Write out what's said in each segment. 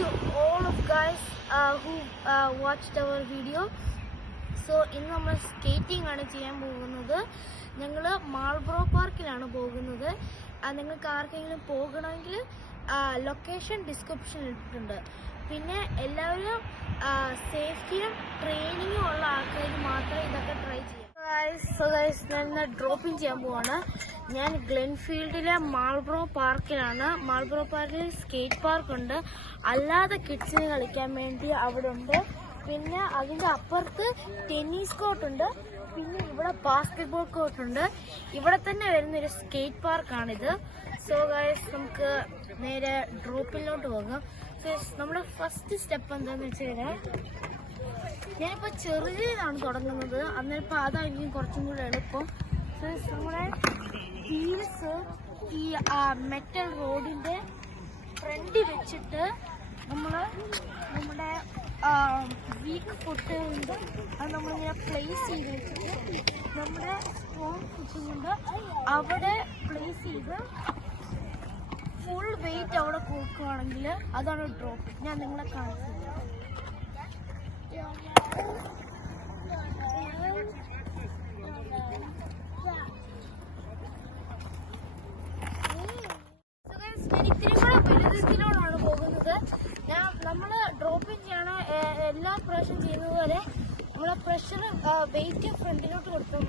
you all of guys who watched our video. So ഇന്ന് നമ്മൾ skating ആണ് ചെയ്യാൻ പോകുന്നത്. ഞങ്ങൾ മാൾബ്രോ പാർക്കിലാണ് പോകുന്നത്. നിങ്ങൾക്ക് ആർക്കെങ്കിലും പോകണമെങ്കിൽ ലൊക്കേഷൻ ഡിസ്ക്രിപ്ഷനിൽ ഇട്ടിട്ടുണ്ട്. പിന്നെ എല്ലാവരും സേഫ്റ്റിയും ട്രെയിനിങ്ങും ഉള്ള ആൾക്കാർ മാത്രമേ ഇതൊക്കെ ട്രൈ ചെയ്യാം. സോ ഗൈസ് ഞാൻ ഇന്ന് ഡ്രോപ്പിംഗ് ചെയ്യാൻ പോവാണ്. ഞാൻ ഗ്ലെൻഫീൽഡിലെ മാൾബ്രോ പാർക്കിലാണ്. മാൾബ്രോ പാർക്കിൽ സ്കേറ്റ് പാർക്കുണ്ട്, അല്ലാതെ കിഡ്സിന് കളിക്കാൻ വേണ്ടി അവിടെ ഉണ്ട്. പിന്നെ അതിൻ്റെ അപ്പുറത്ത് ടെന്നീസ് കോർട്ടുണ്ട്, പിന്നെ ഇവിടെ ബാസ്കറ്റ്ബോൾ കോർട്ടുണ്ട്. ഇവിടെ തന്നെ വരുന്നൊരു സ്കേറ്റ് പാർക്കാണിത്. സോ ഗൈസ് നമുക്ക് നേരെ ഡ്രോപ്പിലോട്ട് പോകാം. സോ നമ്മുടെ ഫസ്റ്റ് സ്റ്റെപ്പ് എന്താണെന്ന് വെച്ച് കഴിഞ്ഞാൽ, ഞാനിപ്പോൾ ചെറിയതാണ് തുടങ്ങുന്നത്, അന്നിപ്പോൾ അതായിരിക്കും കുറച്ചും കൂടെ എളുപ്പം. നമ്മുടെ ഹീൽസ് ഈ മെറ്റൽ റോഡിൻ്റെ ഫ്രണ്ടിൽ വെച്ചിട്ട് നമ്മുടെ വീക്ക് ഫുട്ട് ഉണ്ട്, അത് നമ്മളിങ്ങനെ പ്ലേസ് ചെയ്ത് വെച്ചിട്ട് നമ്മുടെ സ്ട്രോങ് ഫുട്ടിങ്ങുണ്ട് അവിടെ പ്ലേസ് ചെയ്ത് ഫുൾ വെയിറ്റ് അവിടെ കൊടുക്കുകയാണെങ്കിൽ അതാണ് ഡ്രോപ്പ്. ഞാൻ നിങ്ങളെ കാണിച്ചത്. വലുതിലോടാണ് പോകുന്നത്. നമ്മൾ ഡ്രോപ്പിംഗ് ചെയ്യണ എല്ലാ പ്രാവശ്യം ചെയ്യുന്നത് പോലെ നമ്മളെ പ്രഷർ വെയിറ്റ് ഫ്രണ്ടിലോട്ട് കൊടുക്കും.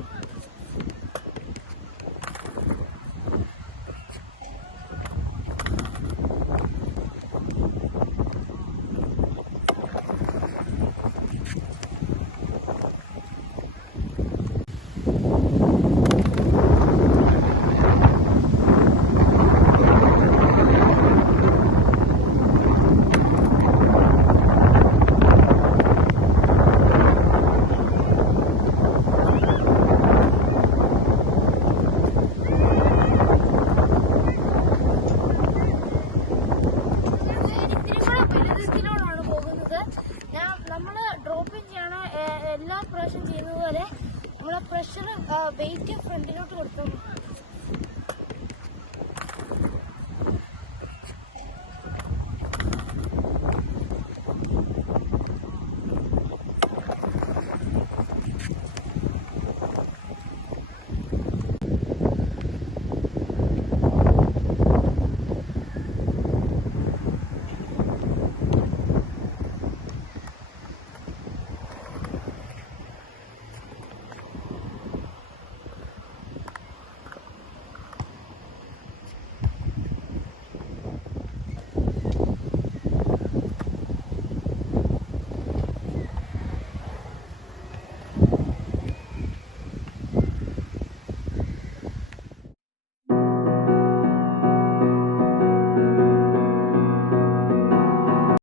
നമ്മൾ ഡ്രോപ്പിംഗ് ചെയ്യണ എല്ലാ പ്രാവശ്യം ചെയ്യുന്നത് പോലെ നമ്മളെ പ്രഷർ വെയിറ്റ് ഫ്രണ്ടിലോട്ട് കൊടുക്കും.